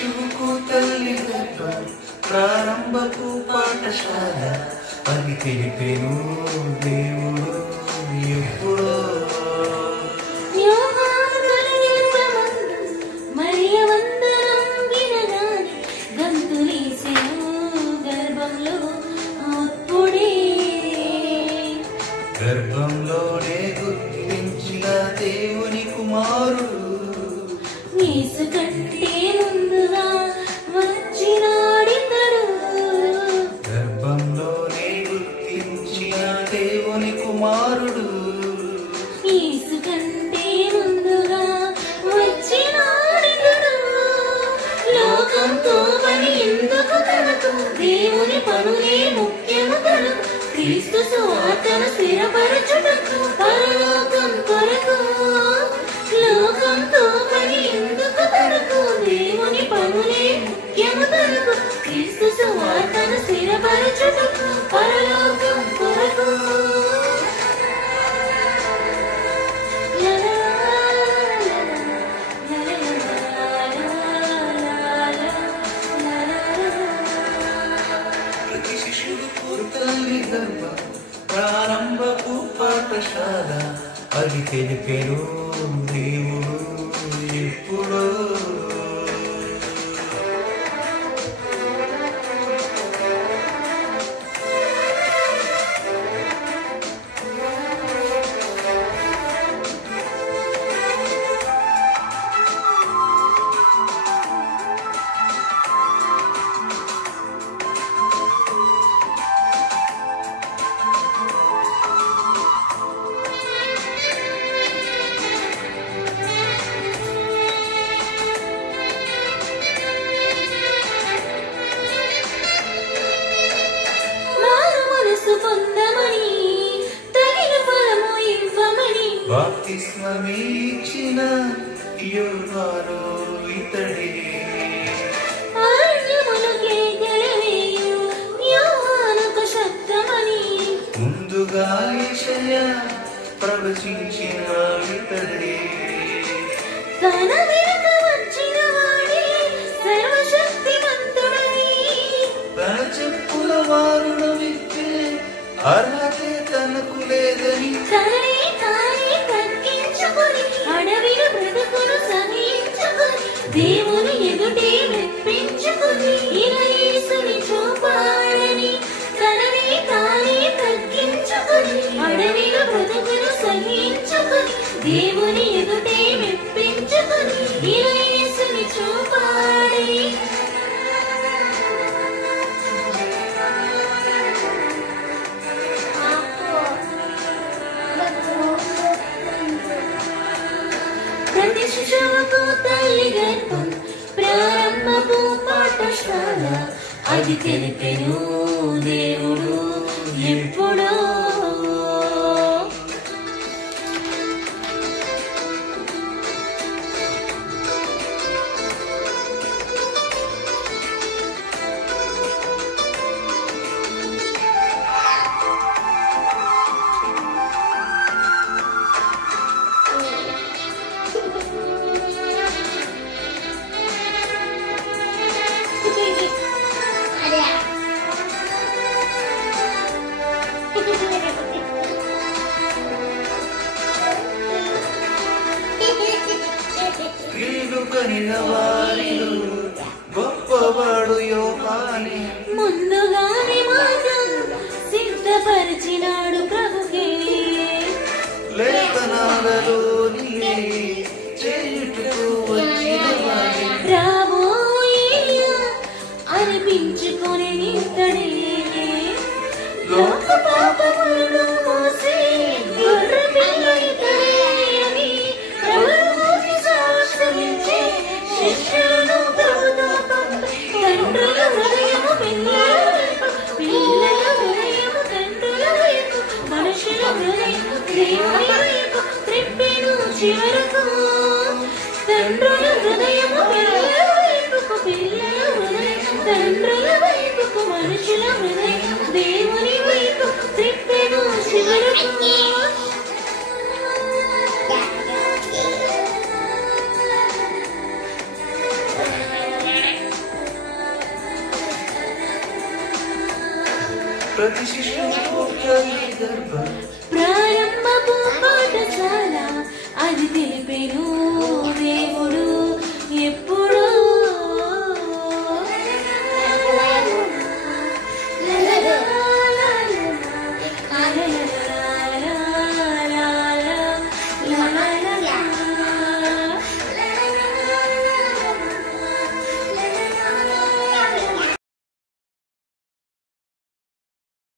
శిశువుకు తల్లి గర్భం ప్రారంభపు పాఠశాల అది తెలిపెను దేవుడు ఎప్పుడో. గర్భంలోనే గుర్తించిన దేవుని కుమారుడు యేసు కంటే ముందుగా వచ్చినాడితడు. గర్భంలోనే గుర్తించిన దేవుని కుమారుడు యేసు కంటే ముందుగా వచ్చినాడితడు. లోకంతో పని ఎందుకు తనకు, దేవుని పనులే ముఖ్యము తనకు. క్రీస్తు సువార్తను స్థిరపరచుటకు పరలోకం కొరకు. లోకంతో పని ఎందుకు తనకు, దేవుని పనులే ముఖ్యము తనకు. క్రీస్తు సువార్తను స్థిరపరచుటకు పరలోకం కొరకు. ప్రతి శిశువుకు తల్లి గర్భం ప్రారంభపు పాఠశాల అది తెలిపెను దేవుడు ఎప్పుడో. బాప్తిస్మమే ఇచ్చిన యోహాను ఇతడే. ముందుగా యెషయా ప్రవచించిన ఇతడే. తన వెనుక వచ్చిన వాడే సర్వశక్తిమంతుడని, తన చెప్పుల వారును విప్పే అర్హతే తనకు లేదని. తననే తానే తగ్గించుకొని అడవిలో బ్రతుకును సహించుకొని దేవుని ఎదుటే మెప్పించుకొని ఇలా యేసుని చూపాడని. తననే తానే తగ్గించుకొని అడవిలో బ్రతుకును సహించుకొని దేవుని ఎదుటే మెప్పించుకొని ఇలా యేసుని చూపాడని. ప్రతి శిశువుకు తల్లి గర్భం ప్రారంభపు పాఠశాల అది తెలిపెను దేవుడు ఎప్పుడో. వీడు కనిన వారిలో గొప్పవాడు యోహానే. ముందుగానే మార్గం సిద్ధపరిచినాడు ప్రభుకే. లేఖనాలలోని చేయుటకు వచ్చిన వాడే. రాబోయేయా అనిపించుకొని నింతడే. లోక పాపములను మోసే గొర్రె పిల్ల ఇతడే అని ప్రభువు మోసి సాక్షమించే శిష్యులను ప్రభుతో పంపి. తండ్రుల హృదయము పిల్లల వైపు, పిల్లల హృదయము తండ్రుల వైపు, మనుషుల హృదయము దేవుని వైపు త్రిప్పెను చివరకు. తండ్రుల హృదయము పిల్లల వైపుకు, పిల్లల హృదయం తండ్రుల వైపుకు, మనుషుల హృదయం దేవుని వైపు త్రిప్పెను చివరకు. ప్రతి శిశువు పుట్టని గర్భం ప్రారంభపు పాఠశాల అది తెలిపెను దేవుడు ఎప్పుడు